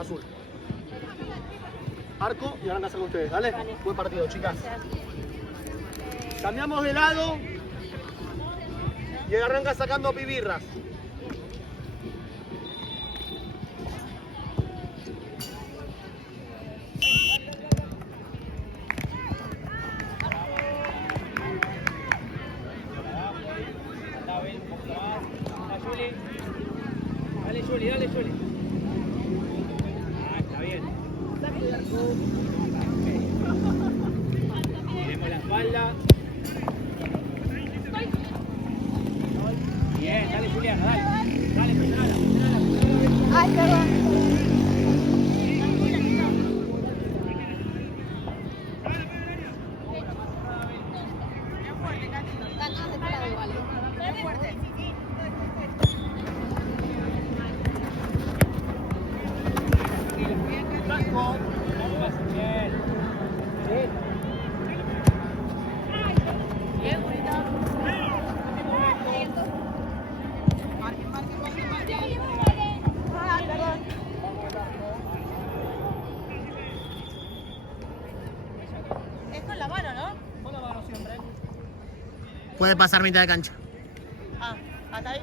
azul. Arco y arranca con ustedes, ¿dale? Buen partido, chicas. Cambiamos de lado y arranca sacando pibirras. Dale, Juli, dale, Juli. Ah, está bien. Miremos la espalda. Bien, dale, Juliana, dale. Dale, presionala. Ay, perdón. Puede pasar mitad de cancha. Ah, ¿hasta ahí?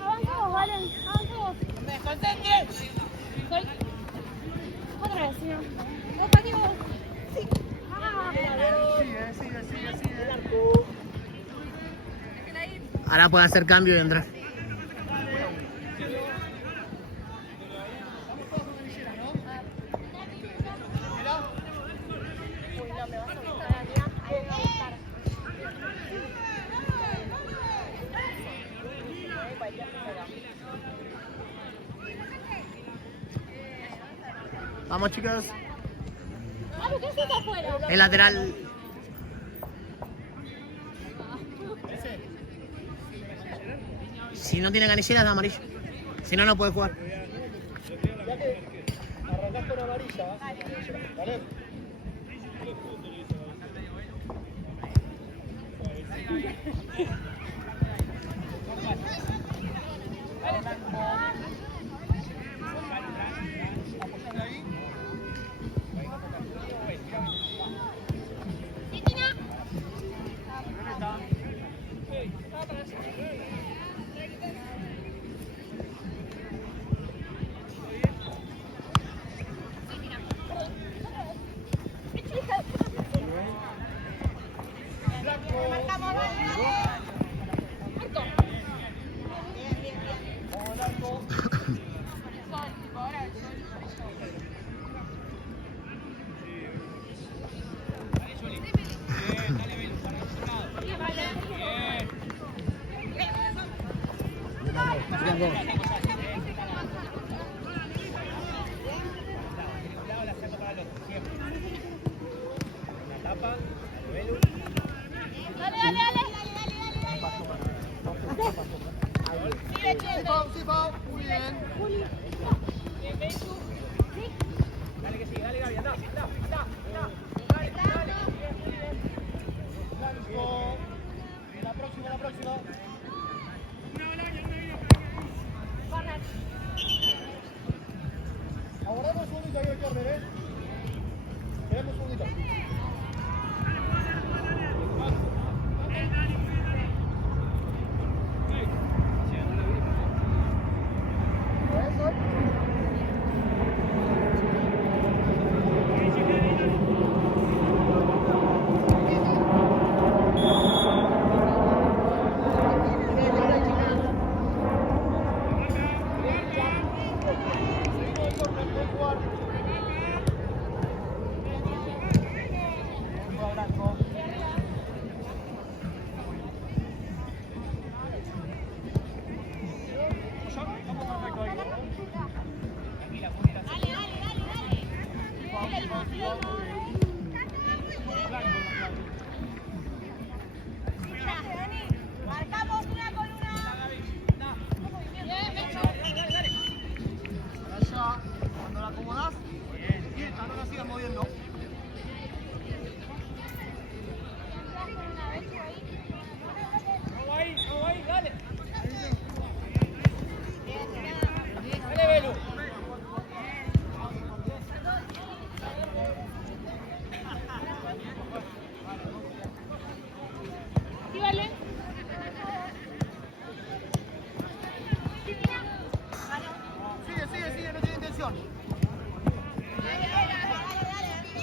Avanzamos, Valen, avanzamos. ¡Me concentres! Otra vez, señor. ¿Vos patios? Sí. Ah, Sigue. Ahora puede hacer cambio y entrar. Vamos, chicos. ¿qué haces afuera? El lateral. Si no tiene canilleras, da amarillo. Si no, no puede jugar. Ya que arrancás con amarilla, ¿vale? Sí, Pau, muy bien. Dale que sigue, dale, Gaby, anda. Blanco. La próxima. Aguardamos un segundito ahí el córner, ¿eh? Esperamos un segundito. Marcamos una columna. Cuando la acomodás, quieta, no la sigas moviendo.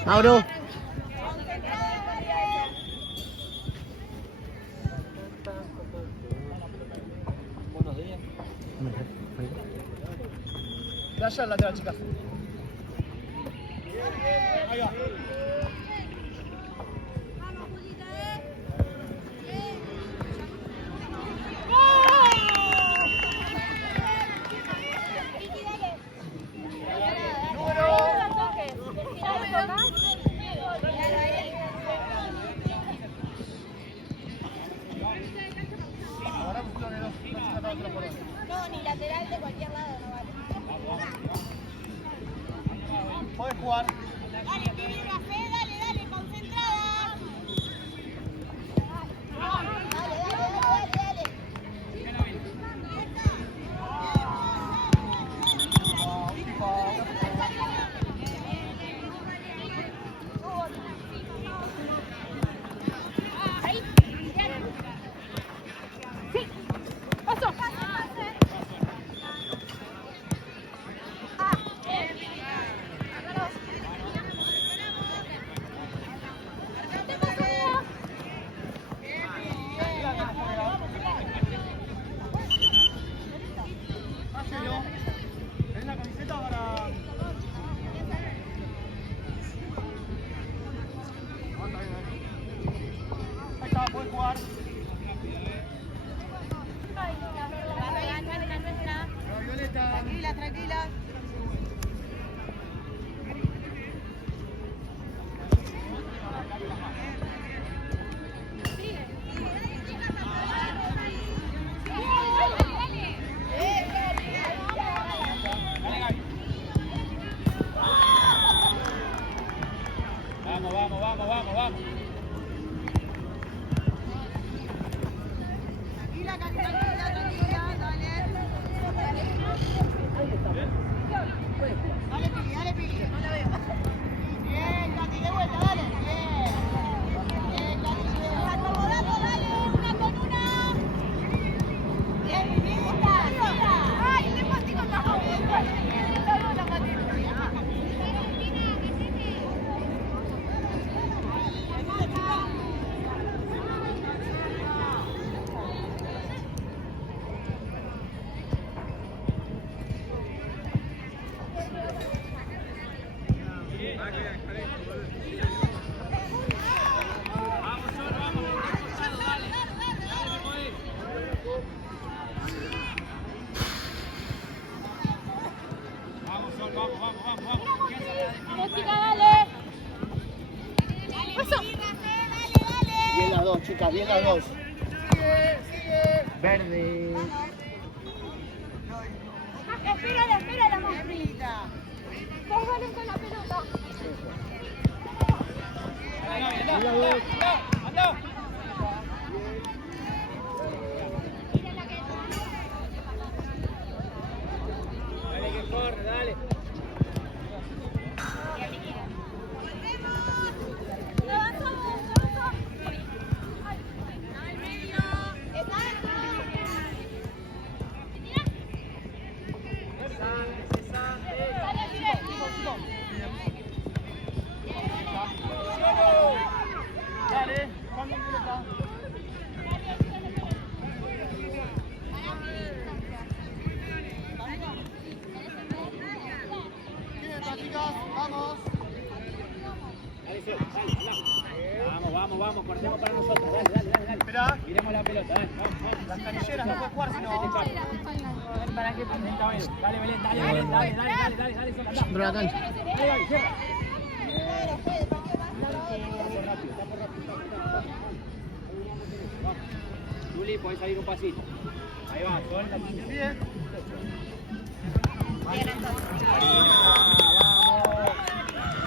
Mauro. Buenos días. De allá el lateral, chicas. Ahí va. Vamos, Julita, Ahora buscan dos chicas de otra por hora. no, ni lateral de cualquier lado, no vale. Podés jugar. Dale, Vivi, Rafael, dale, concentrada. Dale. Ahí. Sí. Paso. Hácelo. ¿Tenés la camiseta para...? Ahí está, podés jugar. Violeta. Tranquila. Vamos. Tranquila, dale. Dale, Pili. No la veo. Bien, Katy, de vuelta, dale. Bien, Katy. Acomodando, dale, una con una. Bien. Ay, le pasé con la Vamos, chica, dale. Paso. Bien las dos, chicas, bien las dos. Verde. Espérala, Mofri. Vos valen con la pelota. Anda. Dale que corre, dale. Avanzamos. Al medio. Dale, Chile. Dale, cuando Violeta. ¿Quién está, chicas? Vamos. Vamos, cortemos para nosotros, dale. Esperá. Miremos la pelota, dale, vamos. Las canilleras no pueden jugar si no. ¿Para qué? Dale, Belén, dale, Centro de la cancha. Dale, Gaby, cierra. Juli, podés salir un pasito. Ahí va, suelta. Bien.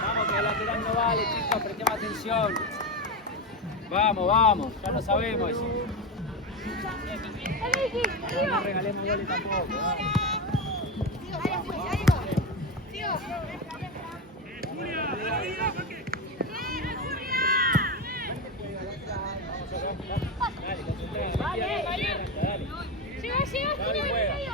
Vamos, que el lateral no vale, chicos, prestemos atención. Vamos, ya lo sabemos eso. No nos regalemos goles tampoco. Dale, concentrada. Dale. Juega.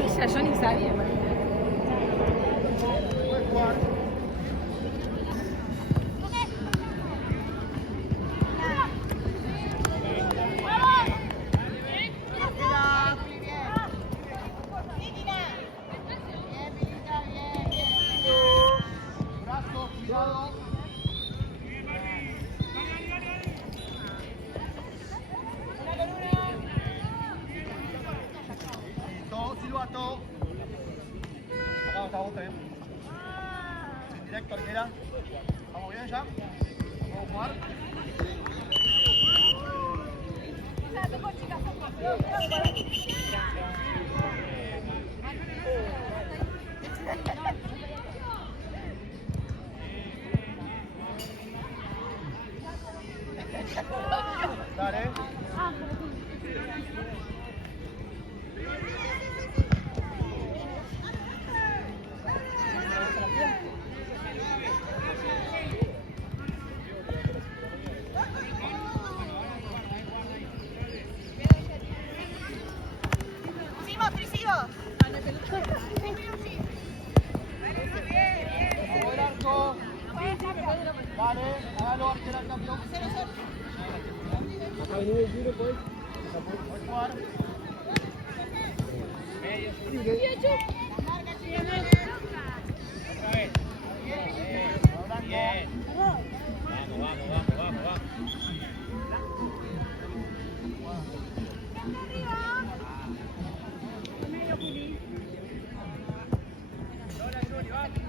amarilla, yo ni sabía. Puedes jugar. Mira, Juli, bien. Niquina. Bien, Pilita, bien, bien. Brazo, cuidado. Listo, silbato. Acá está vos también. Sin directo, arquera. Vamos bien ya. Vamos a jugar. Dale. Sigo, sigo. Vamos el arco. Dale, hágalo, arquera al cambio. Puedes jugar. Otra vez. Bien. Vamos. Hola, Juli, vamos.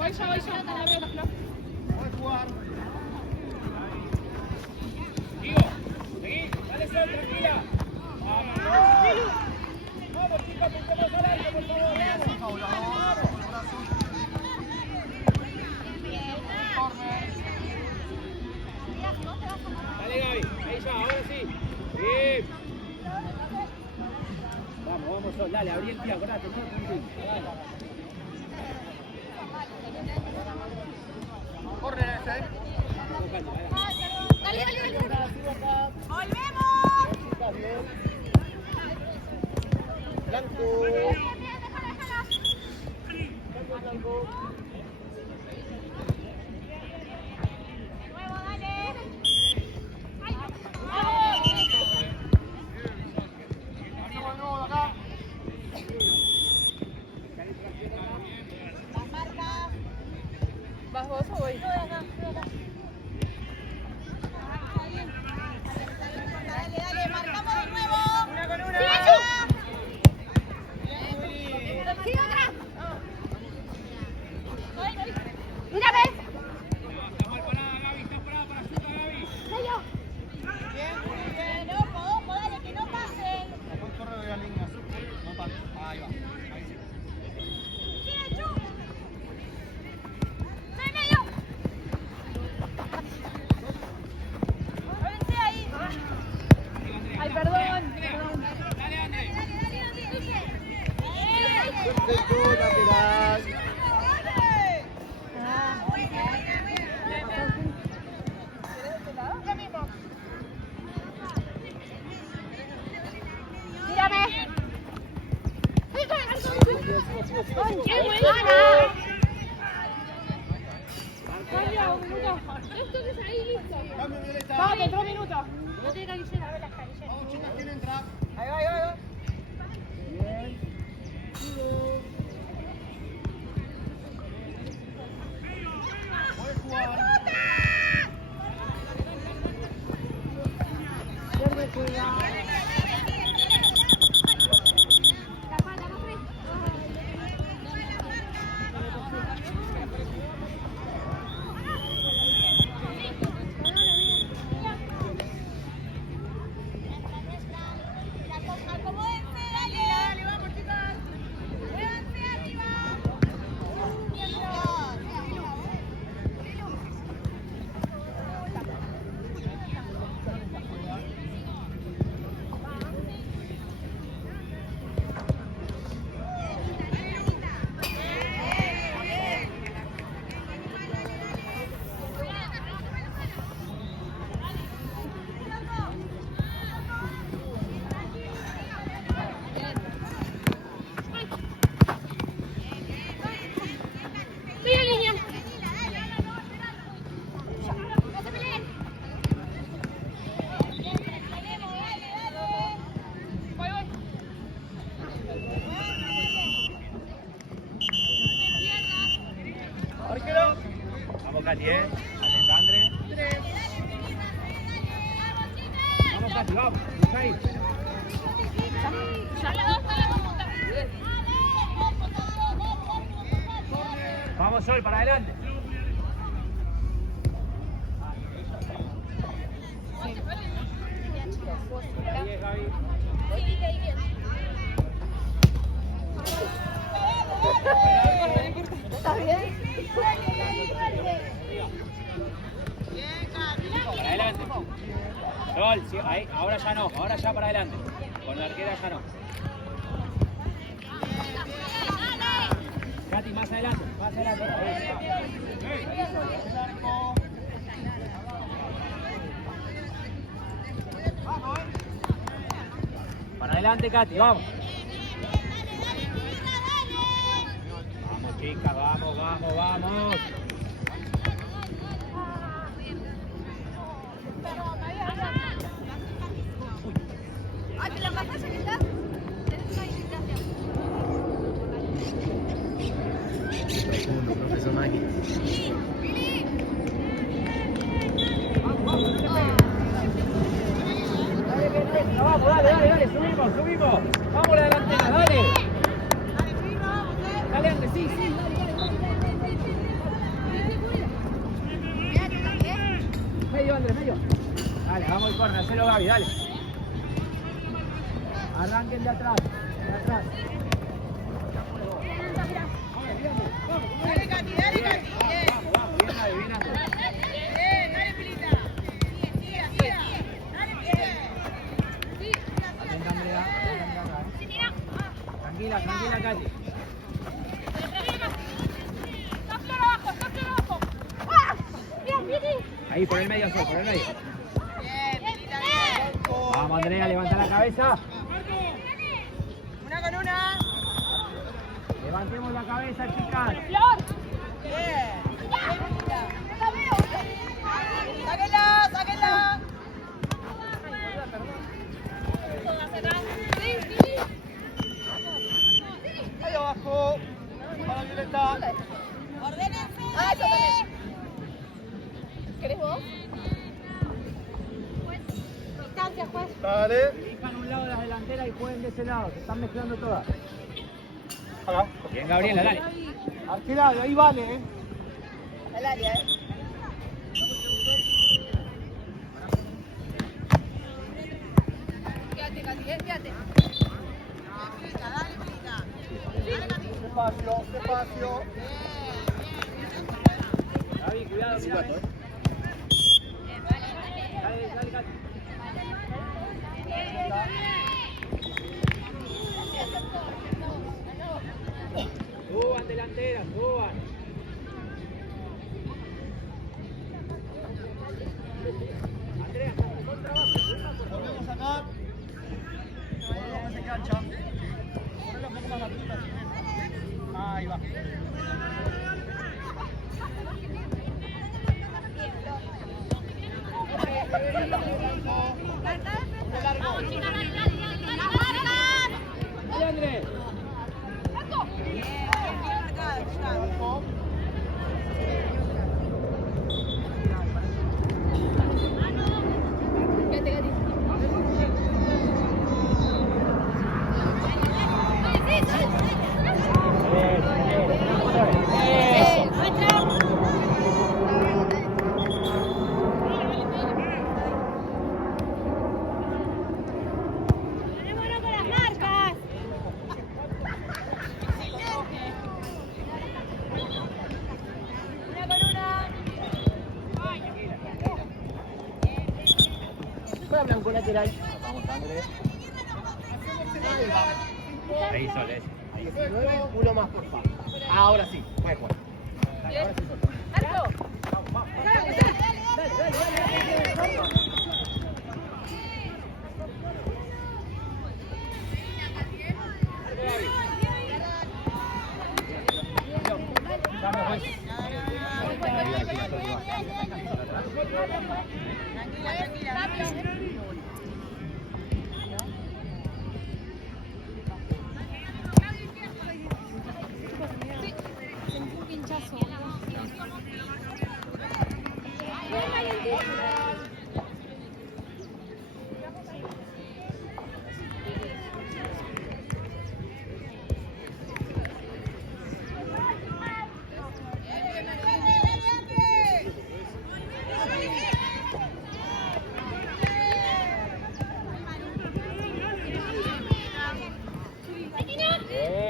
Voy yo. Puedes jugar. Digo, seguí, dale sol, tranquila. Vamos, chicos, puntemos al aire, por favor. Bien, Paula, vamos. Brazo. Dale, Gaby, ahí ya, ahora sí. Bien. Vamos, Sol, dale, abrí el pie, acordate, no, Corre, ese. Dale. ¡Volvemos! Blanco. Blanco. Nuevo, dale. Hacemos de nuevo de acá. Las marcas. ¿Vas vos o voy? Dale, marcamos de nuevo. Una con una. ¡Sí, otra! ¡Mírame! Está mal parada, Gaby, está parada para ayuda, Gaby. ¡Soy yo! Bien, ojo, dale, que no pasen. Después corre de la línea. No tanto. Ahí va. Ahí sí. ¡Soy medio! ¡Váyanse ahí! ¡Ay, perdón! Dale, André. Perfecto, lateral. ¡Mírame! Sigo. ¡Qué buena! Cambia, un minuto. Esto que es ahí, listo. Cambio, Violeta. Vamos, 3 minutos. No tiene canillera, a ver las canilleras. Vamos, chicas, ¿quién entra? Ahí va. Puedes jugar. La falda, ¿no crees? Acomódense, dale, vamos, chicas. Muévanse arriba. Estoy en línea. No se peleen. Voy. Arquero. Vamos, Katy, Atenta, André. Vamos, Katy, vamos. Ahí. Vamos, Sol, para adelante. Ahí es, Gaby. ¿Estás bien? Para adelante. Sol, sí, ahí, ahora ya no, ahora ya para adelante. Con la arquera ya no. Katy, más adelante, más adelante. Para adelante, Katy, vamos. Vamos, chicas, vamos, vamos, vamos. Ay, ¿te la pasas aquí está? Segundo, profesor Maggi. Vamos, dale, subimos. Vamos la delantera, dale. Dale, Andrés, sí, dale. Vamos el corner, hacelo Gaby, dale. Arranquen de atrás, de atrás. Dale, Katy, dale, Katy. Bien. Vamos, bien Gaby, bien Gaby. Bien, dale, Pilita. Siga, siga. Dale, Pilita. Atenta, Andrea. Tranquila, tranquila, Katy. Ahí, por el medio, sí, por el medio. Bien, Pilita, bien. Vamos, Andrea, levanta la cabeza. Una con una. Levantemos la cabeza, chicas. Bien. Sáquenla, sáquenla. Ahí abajo. Para Violeta. Ordénense. Ah, yo también. ¿Querés vos? Distancia, juez. Dale. Elijan un lado de las delanteras y jueguen de ese lado. Se están mezclando todas. Acá. Bien, Gabriela, dale. Arquerario, ahí vale, Al área, Quédate, Katy, quédate. Dale, Pilita. Despacio, despacio. Gaby, cuidado, cuidado. Dale, dale, Katy. Suban delanteras, suban. Andrea, con trabajo. Volvemos acá. Volvemos a ese cancha. Ponle un poco más la pelota. Ahí va. Dale, Andrés. Quédate, Katy. Tenemos con las marcas. Una con una. Juega blanco lateral. Vamos, Andrés. Ahí, Sol, ahí. 19, uno más, por favor. Ahora sí, puede jugar. Ahora sí, Sol. Marco. Vamos, juez. Tranquila, tranquila. Sentí un pinchazo.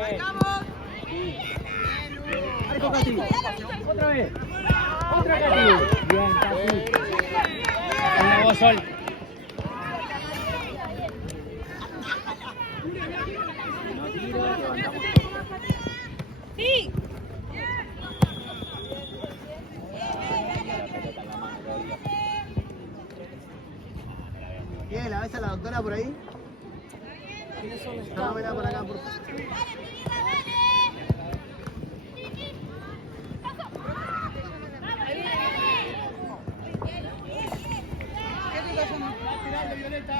Marcamos. Arco, Katy. Otra vez. Otra, Katy. Bien, Katy. Una voz, Sol. No tiro, levantamos. Sí. Bien, ¿la ves a la doctora por ahí? No, verá por acá, por favor. Lateral de Violeta.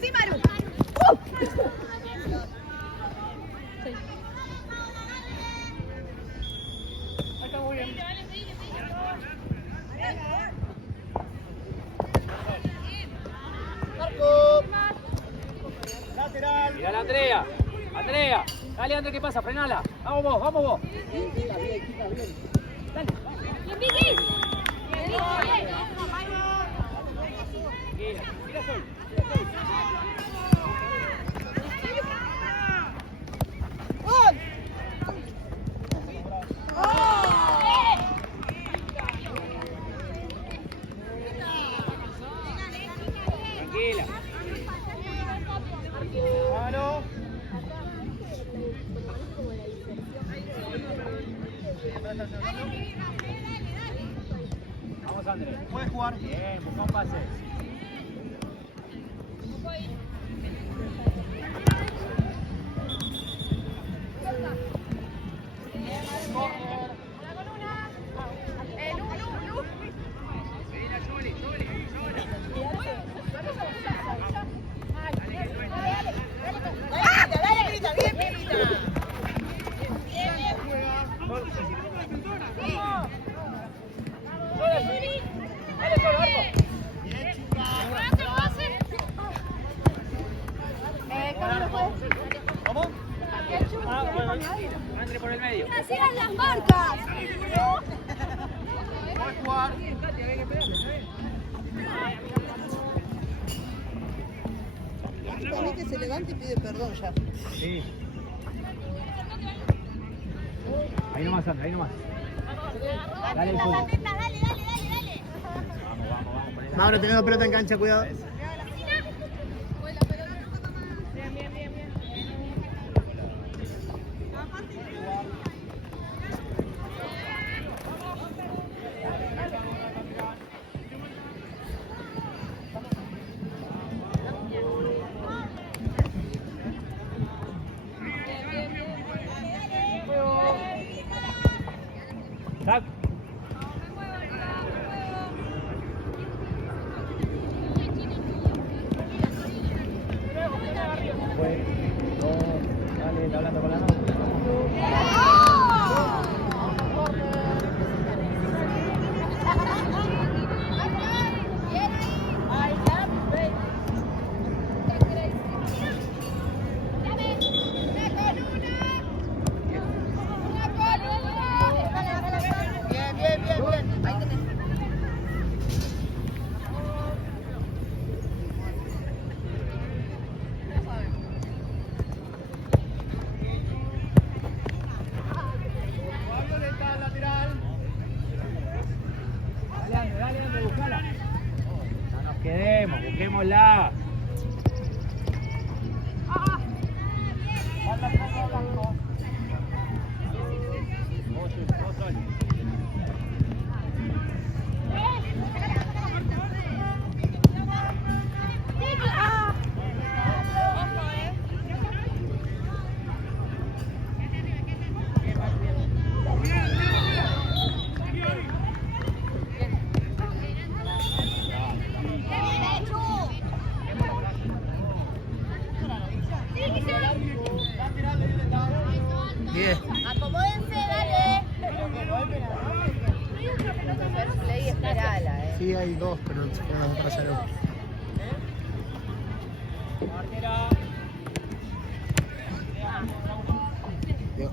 Sí, Maru. Está muy bien. Marco. Lateral. Mirá la Andrea. Andrea, dale Andrea, ¿qué pasa? Frenala. Vamos vos, vamos vos. Bien, bien. Dale. ¡Bien, Vicky! Mira Sol. ¡Gol! Tranquila. Claro. Vamos Andrea. Puedes jugar. Bien, busca un pase. Dale, Grita, bien, Grita. Dale, Sol, Arco. ¿Cómo? Andre por el medio. ¡Sigan las marcas! Puedes jugar. También que se levante y pide perdón ya. Sí. Ahí nomás, Andrea, ahí nomás. Dale el fútbol. Dale. Vamos. Mauro, tenemos pelota en cancha, cuidado. Tac. Fue. Dale, está hablando con la mano. Bien. Ahí tenés. Violeta, lateral. Dale, Andrea, buscala. No nos quedemos, busquémosla. Vos, Sol. Bien. Acomódense, dale. Play, esperala, Sí, hay dos, pero se pueden atrasar uno. Martera. Bien.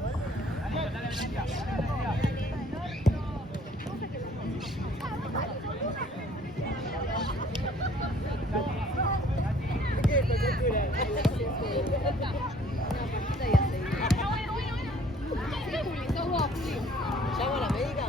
¿Llamo a la médica?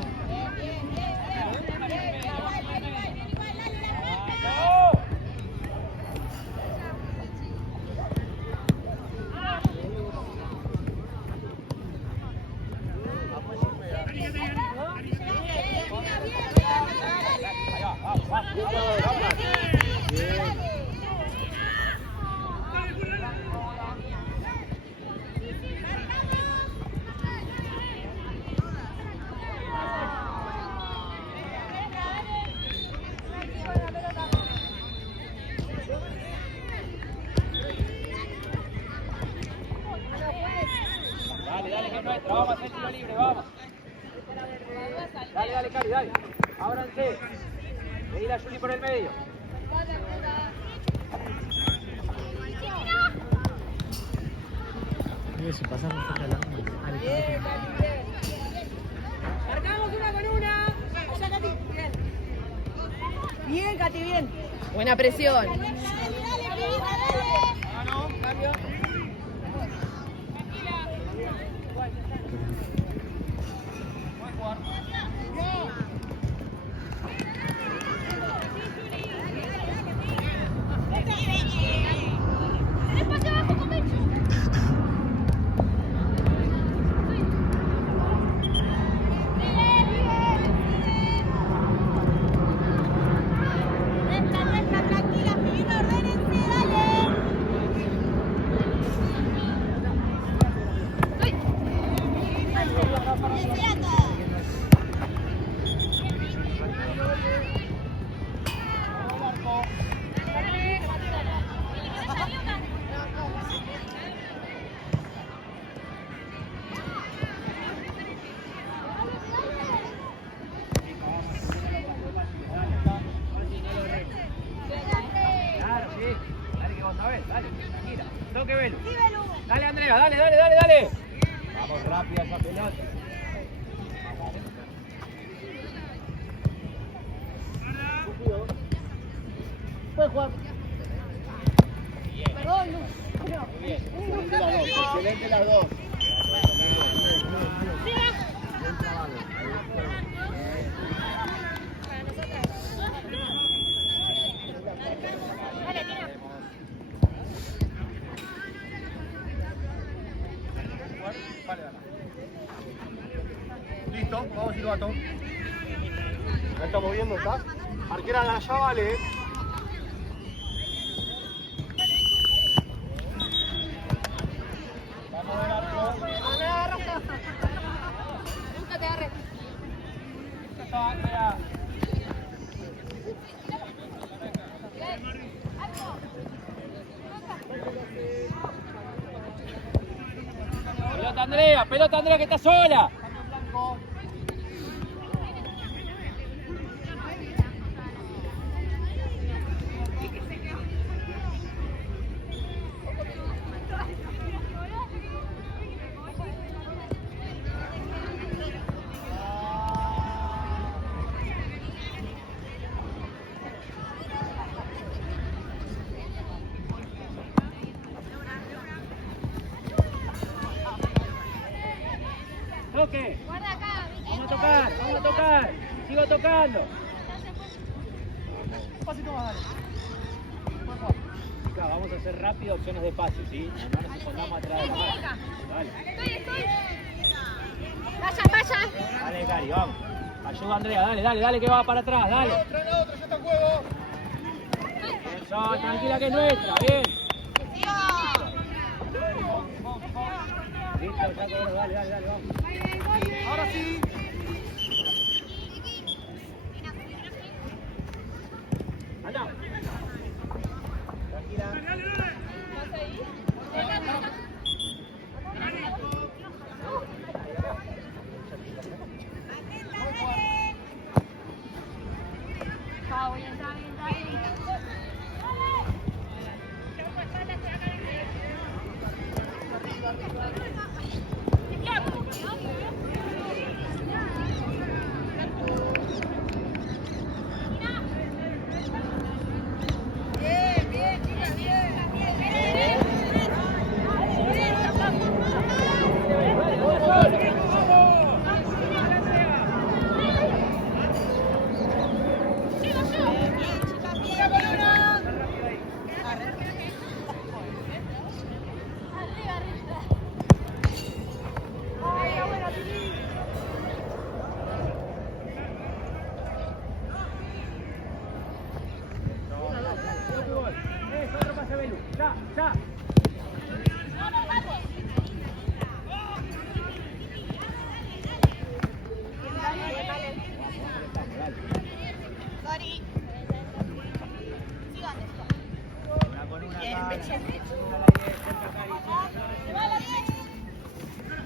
Dale, que es nuestra. Vamos a hacer tiro libre, vamos. Dale, Cari, dale. Ábranse. Pedí la Juli por el medio. Dale, si pasamos cerca del arco. Cargamos una con una. Allá, Katy. Bien. Bien, Katy, bien. Buena presión. Dale, Ah, no, cambio. Puedes jugar. Tranquila, Filipina, ordénense, dale. Claro, sí. Dale que vos sabés, dale, tranquila. Toque Belu. Dale, Andrea, dale. Vamos rápido esa pelota. Puedes jugar. Perdón, Lu. Excelente las dos, excelente las dos. Vale, dale. Listo, vamos silbato. Ya estamos viendo, ¿está? Arquera de allá, vale. Vamos a ver arco. Nunca te agarré. Ya está, Andrea. Pelota Andrea que está sola. Blanco. Toque. Guarda acá, Vamos a tocar. Sigo tocando. Un pasito más, dale. Puedes jugar. Chicas, vamos a hacer rápido opciones de pase, ¿sí? No nos escondamos atrás de la mano. Dale. estoy. Vayan. Dale, Cari, vamos. Ayuda a Andrea, dale, que va para atrás, dale. Otra, ya está en juego. Eso, tranquila que es nuestra, bien. Listo, ya quedó, dale, vamos. Ahora sí. Anda. Tranquila. Otro pase, Belu. Ya.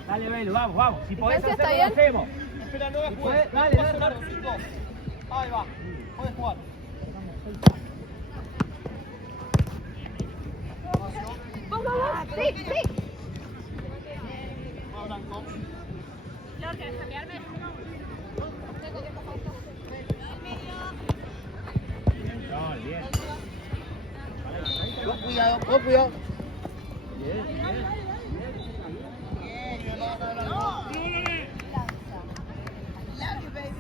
Dale, Belu, vamos. Si podés ¿Distancia está hacerlo, lo bien? hacemos. Espera, no voy a jugar. Dale. Ahí va. Puedes jugar. Vamos. Sí. blanco. Flor, ¿querés cambiarme? Tengo que pasar esto. Control, bien. Con cuidado, con cuidado. Bien, bien. Love you, baby.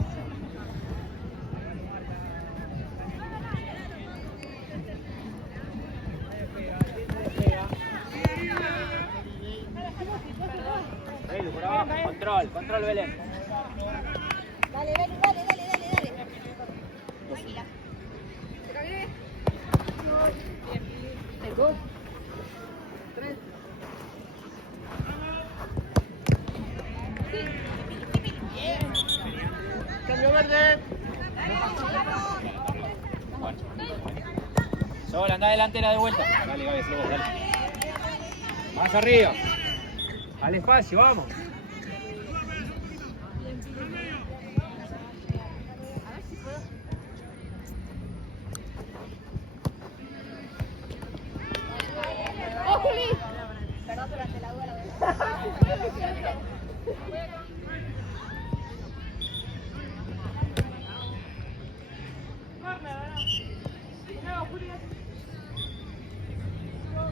Belu, por abajo. Control, control, Belén. Dale, dale, dale, dale, dale, dale. Tranquila. ¿Te cambié? Bien. Dos. Tres. Cambio verde. Sol, anda delantera de vuelta. Dale, Gaby, hazlo vos, dale. Más arriba. Al espacio, vamos. ¡Oh, Juli! Perdón, pero te la duda la verdad.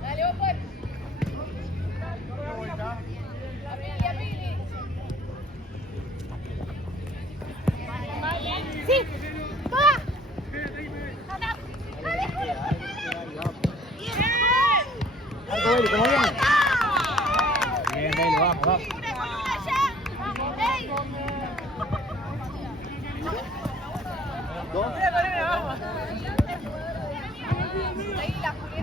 Dale, vos pues. Sí, toda. Anda. Dale, Juli. Alto, Belu, ¿cómo viene? Bien, Belu, vamos, vamos. Vamos, ey. Dos. Ahí la Juli,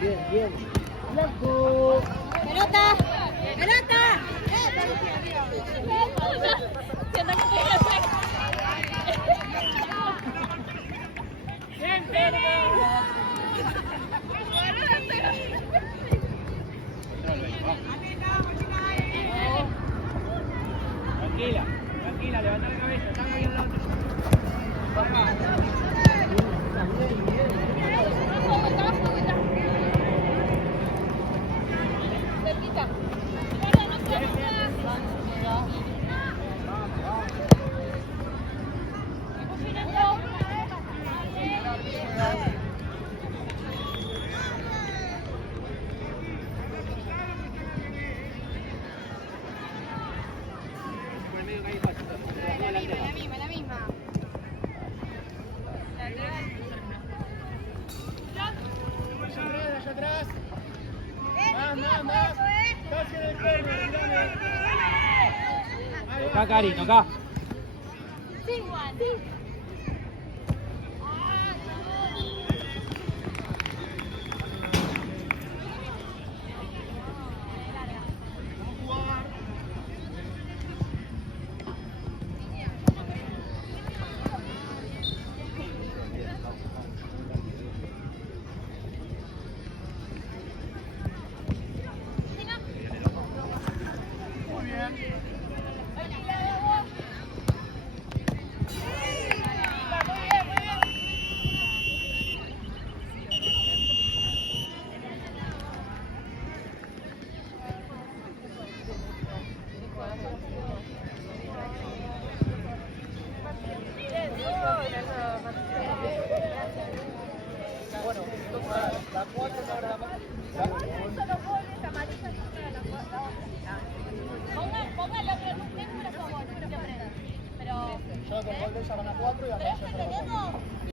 Bien, bien. Blanco. pelota, pelota. Siento que estoy haciendo. Bien, Tranquila, tranquila, levanta la cabeza, está bien la otra. Cerquita. La misma. Allá atrás. Más. Casi en el corner, mirame. Toca, Cari, toca. Sí, sí. Muy bien. Bueno, la 4 ahora la más. Póngalo, pero no tengo los números, pero... Yo con gol de ella van a 4 y a Pero es que tenemos